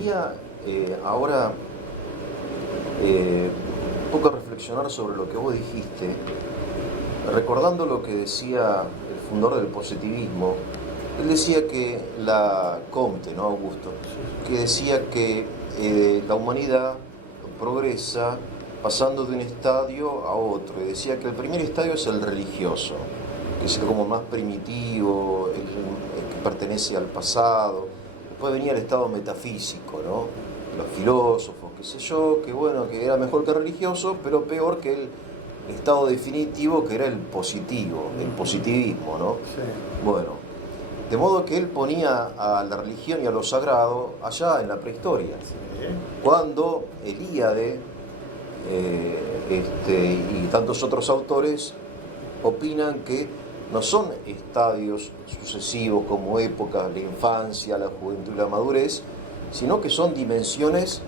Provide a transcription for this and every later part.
quería ahora un poco reflexionar sobre lo que vos dijiste, recordando lo que decía el fundador del positivismo. Él decía que Comte, ¿no? Augusto, que decía que la humanidad progresa pasando de un estadio a otro, y decía que el primer estadio es el religioso, que es como más primitivo, el que pertenece al pasado. Después venía el estado metafísico, ¿no? Los filósofos, qué sé yo, que bueno, que era mejor que el religioso, pero peor que el estado definitivo, que era el positivo, el positivismo, ¿no? Sí. Bueno, de modo que él ponía a la religión y a lo sagrado allá en la prehistoria, Sí. cuando Elíade y tantos otros autores opinan que no son estadios sucesivos como épocas, la infancia, la juventud y la madurez, sino que son dimensiones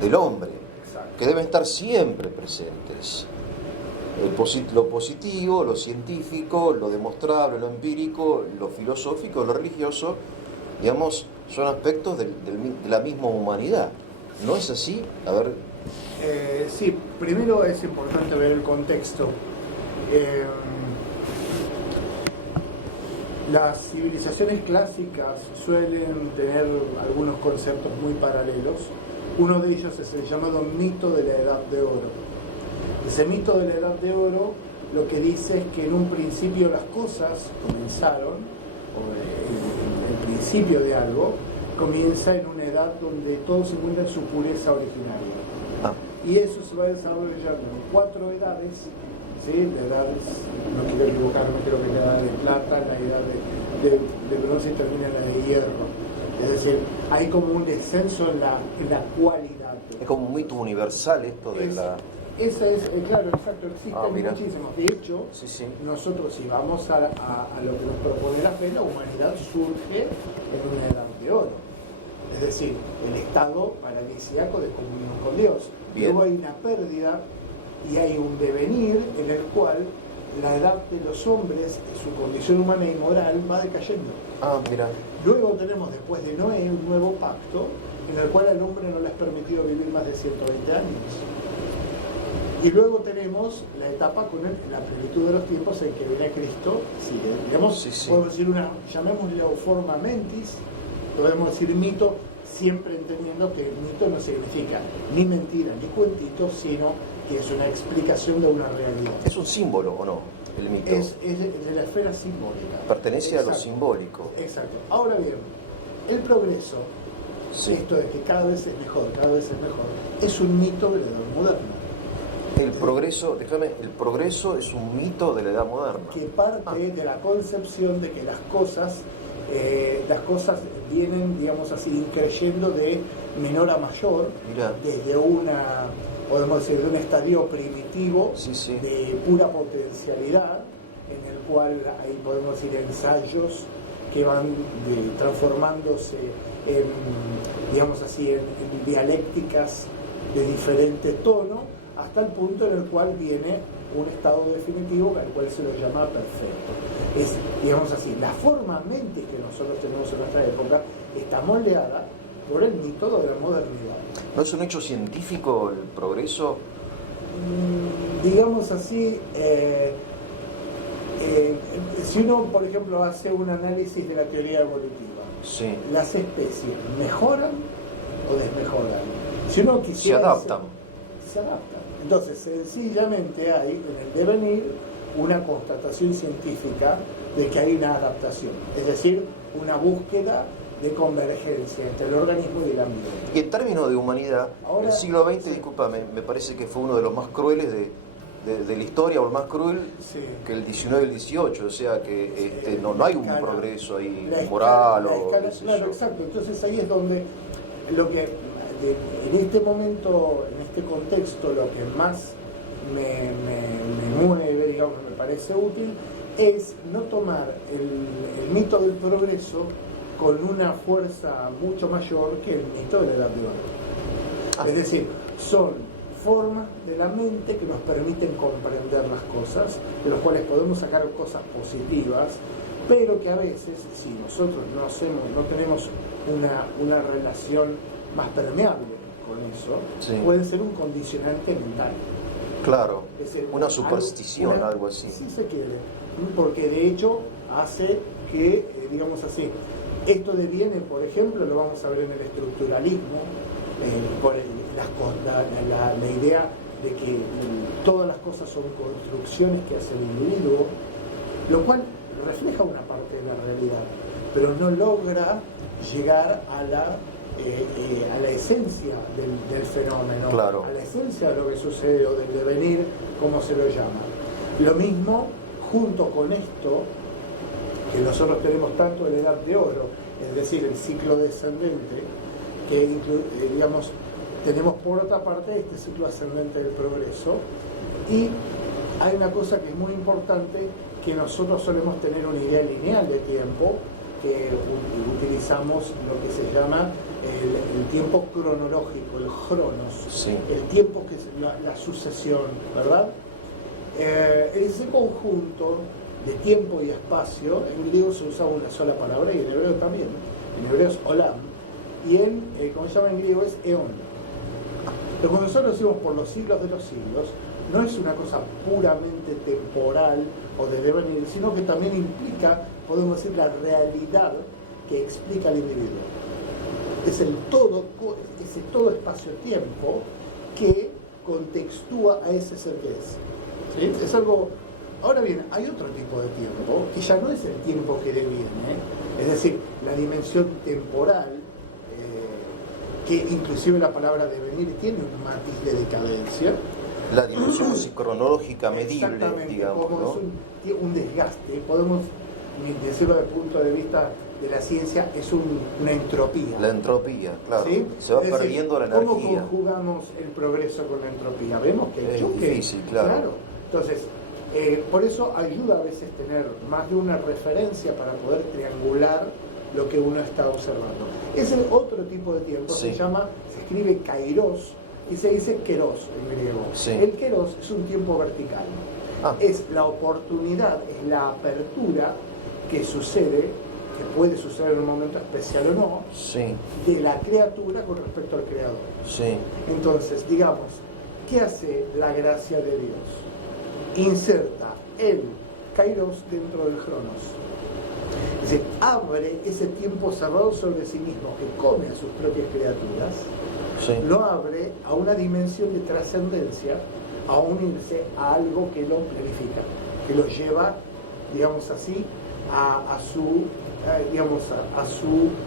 del hombre, Exacto. que deben estar siempre presentes. Lo positivo, lo científico, lo demostrable, lo empírico, lo filosófico, lo religioso, digamos, son aspectos de la misma humanidad. ¿No es así? A ver. Sí, primero es importante ver el contexto. Las civilizaciones clásicas suelen tener algunos conceptos muy paralelos. Uno de ellos es el llamado mito de la Edad de Oro. Ese mito de la Edad de Oro lo que dice es que en un principio las cosas comenzaron, o el principio de algo comienza en una edad donde todo se encuentra en su pureza originaria. Y eso se va desarrollando en 4 edades. ¿Sí? La edad, no quiero equivocarme, creo que la edad de plata, la edad de bronce y termina en la de hierro. Es decir, hay como un descenso en la cualidad. Es como un mito universal esto de la... Esa es, claro, exacto, existen muchísimos. De hecho, sí. Nosotros si vamos a lo que nos propone la fe, la humanidad surge en una edad de oro. Es decir, el estado paradisíaco de comunión con Dios. Bien. Luego hay una pérdida y hay un devenir en el cual la edad de los hombres, su condición humana y moral, va decayendo. Mira. Luego tenemos, después de Noé, un nuevo pacto en el cual al hombre no le es permitido vivir más de 120 años. Y luego tenemos la etapa con la plenitud de los tiempos en que viene Cristo. Sí, digamos, podemos decir llamémoslo forma mentis, podemos decir mito, siempre entendiendo que el mito no significa ni mentira ni cuentito, sino que es una explicación de una realidad. ¿Es un símbolo o no, el mito? Es de la esfera simbólica. Pertenece a lo simbólico. Exacto. Ahora bien, el progreso, esto de que cada vez es mejor, es un mito de la edad moderna. El progreso es un mito de la edad moderna. Que parte de la concepción de que las cosas vienen, digamos así, creyendo de menor a mayor. Mirá. Desde podemos decir, de un estadio primitivo, de pura potencialidad, en el cual ahí podemos decir ensayos que van transformándose en, digamos así, en dialécticas de diferente tono, hasta el punto en el cual viene un estado definitivo al cual se lo llama perfecto. Es, digamos así, la forma mente que nosotros tenemos en nuestra época está moldeada por el mito de la modernidad. ¿No es un hecho científico el progreso? Digamos así, si uno, por ejemplo, hace un análisis de la teoría evolutiva, ¿las especies mejoran o desmejoran? Si uno quisiera... Se adaptan. Entonces, sencillamente hay en el devenir una constatación científica de que hay una adaptación, es decir, una búsqueda de convergencia entre el organismo y el ambiente. Y en términos de humanidad, ahora, el siglo XX, discúlpame, me parece que fue uno de los más crueles de la historia, o el más cruel que el XIX y el XVIII, o sea que no hay un progreso ahí moral Claro, exacto. Entonces ahí es donde en este momento, en este contexto, lo que más me mueve, digamos, me parece útil, es no tomar el mito del progreso con una fuerza mucho mayor que el mito de la edad de oro. Es decir, son formas de la mente que nos permiten comprender las cosas, de los cuales podemos sacar cosas positivas, pero que a veces, si nosotros no tenemos una relación más permeable con eso, Sí. puede ser un condicionante mental. Claro, Es decir, una superstición, algo así. Si se quiere, porque de hecho hace que, digamos así, esto deviene, por ejemplo, lo vamos a ver en el estructuralismo, por la idea de que todas las cosas son construcciones que hace el individuo, lo cual refleja una parte de la realidad, pero no logra llegar a la esencia del fenómeno, claro, a la esencia de lo que sucede o del devenir, como se lo llama. Lo mismo junto con esto, que nosotros tenemos tanto en la Edad de Oro, es decir, el ciclo descendente, que digamos, tenemos por otra parte este ciclo ascendente del progreso, y hay una cosa que es muy importante, que nosotros solemos tener una idea lineal de tiempo, que utilizamos lo que se llama el tiempo cronológico, el cronos, sí. El tiempo que es la sucesión, ¿verdad? Ese conjunto de tiempo y espacio, en griego se usaba una sola palabra y en hebreo también. En hebreo es olam, y como se llama en griego, es eón. Pero cuando nosotros decimos por los siglos de los siglos, no es una cosa puramente temporal o de devenir, sino que también implica, podemos decir, la realidad que explica al individuo. Es ese todo espacio-tiempo que contextúa a ese ser que es. ¿Sí? Es algo. Ahora bien, hay otro tipo de tiempo que ya no es el tiempo que deviene, es decir, la dimensión temporal, que inclusive la palabra devenir tiene un matiz de decadencia. La dimensión cronológica medible, digamos, como ¿no? Es un desgaste, podemos decirlo desde el punto de vista de la ciencia, es una entropía. La entropía, claro. ¿Sí? Se va perdiendo la energía. ¿Cómo conjugamos el progreso con la entropía? Vemos que es difícil, claro. Entonces, por eso ayuda a veces tener más de una referencia para poder triangular lo que uno está observando. Ese otro tipo de tiempo sí. se escribe kairos y se dice keros en griego. Sí. El keros es un tiempo vertical. Es la oportunidad, es la apertura que sucede, que puede suceder en un momento especial o no, sí. de la criatura con respecto al creador. Sí. Entonces, digamos, ¿qué hace la gracia de Dios? Inserta el kairos dentro del cronos. Es decir, abre ese tiempo cerrado sobre sí mismo que come a sus propias criaturas, sí. Lo abre a una dimensión de trascendencia, a unirse a algo que lo planifica, que lo lleva, digamos así, a su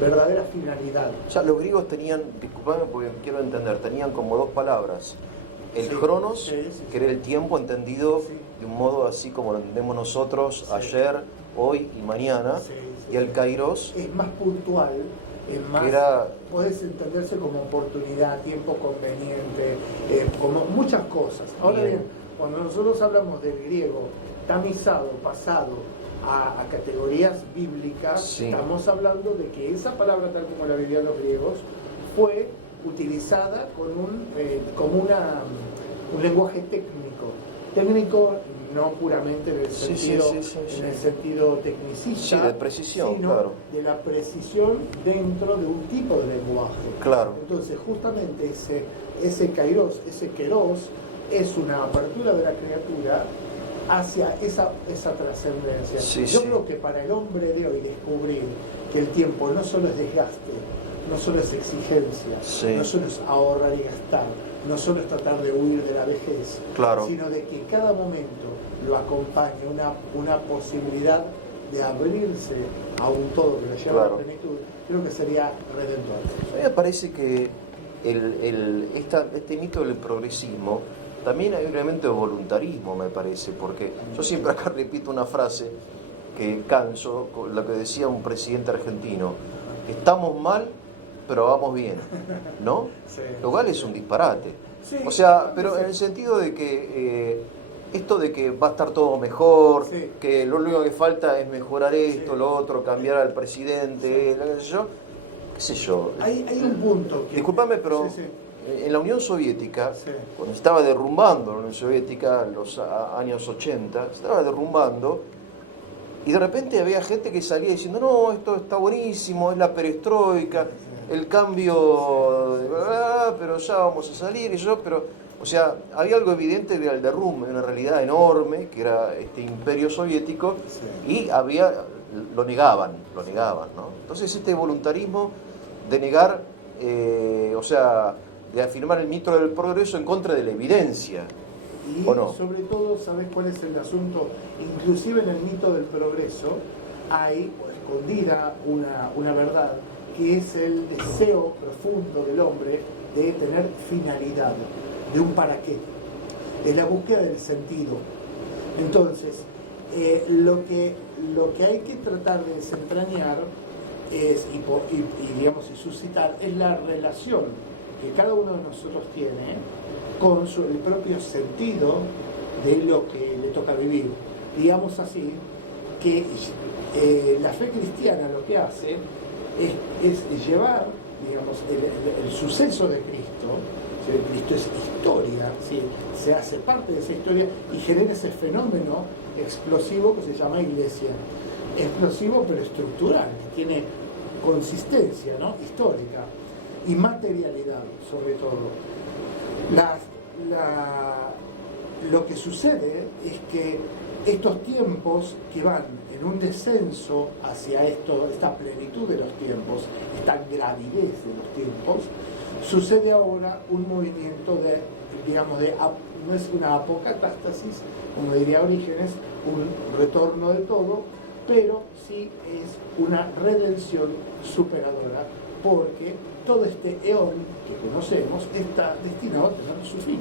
verdadera finalidad. Ya los griegos tenían, disculpame porque quiero entender, tenían como dos palabras. El cronos, que era el tiempo entendido de un modo así como lo entendemos nosotros, ayer, hoy y mañana, y el kairos es más puntual, es más, puedes entenderse como oportunidad, tiempo conveniente, como muchas cosas. Ahora bien, cuando nosotros hablamos del griego tamizado, pasado a categorías bíblicas, estamos hablando de que esa palabra, tal como la vivían los griegos, fue utilizada como un lenguaje técnico no puramente en el sentido tecnicista, de precisión, sino claro. de la precisión dentro de un tipo de lenguaje. Claro. Entonces, justamente ese kairos, ese keros, es una apertura de la criatura hacia esa trascendencia. Yo creo que para el hombre de hoy descubrir que el tiempo no solo es desgaste, no solo es exigencia, no solo es ahorrar y gastar, no solo es tratar de huir de la vejez, sino de que cada momento lo acompañe una posibilidad de abrirse a un todo que lo lleva a la plenitud, creo que sería redentor. A mí me parece que este mito del progresismo también hay un elemento de voluntarismo, me parece, porque yo siempre acá repito una frase que canso, lo que decía un presidente argentino: estamos mal, pero vamos bien, ¿no? Lo cual es un disparate. O sea, pero en el sentido de que esto de que va a estar todo mejor, que lo único que falta es mejorar esto, lo otro, cambiar al presidente, qué sé yo. Hay un punto que... Discúlpame, pero en la Unión Soviética, cuando estaba derrumbando la Unión Soviética en los años 80, estaba derrumbando, y de repente había gente que salía diciendo: no, esto está buenísimo, es la perestroika. el cambio, pero ya vamos a salir, y yo, pero, o sea, había algo evidente del derrumbe, una realidad enorme, que era este imperio soviético, y lo negaban, ¿no? Entonces este voluntarismo de negar, o sea, de afirmar el mito del progreso en contra de la evidencia. Y ¿O no? sobre todo, ¿sabes cuál es el asunto? Inclusive en el mito del progreso hay escondida una verdad, que es el deseo profundo del hombre de tener finalidad, de un para qué, es la búsqueda del sentido. Entonces, lo que hay que tratar de desentrañar es, digamos, y suscitar, es la relación que cada uno de nosotros tiene con el propio sentido de lo que le toca vivir. Digamos así, que la fe cristiana lo que hace es llevar, digamos, el suceso de Cristo. Cristo es historia, ¿sí? Se hace parte de esa historia y genera ese fenómeno explosivo que se llama iglesia. Explosivo pero estructural, que tiene consistencia, ¿no? Histórica y materialidad sobre todo. Lo que sucede es que estos tiempos que van en un descenso hacia esta plenitud de los tiempos, esta gravidez de los tiempos, sucede ahora un movimiento no es una apocatástasis, como diría Orígenes, un retorno del todo, pero sí es una redención superadora, porque todo este eón que conocemos está destinado a tener su fin.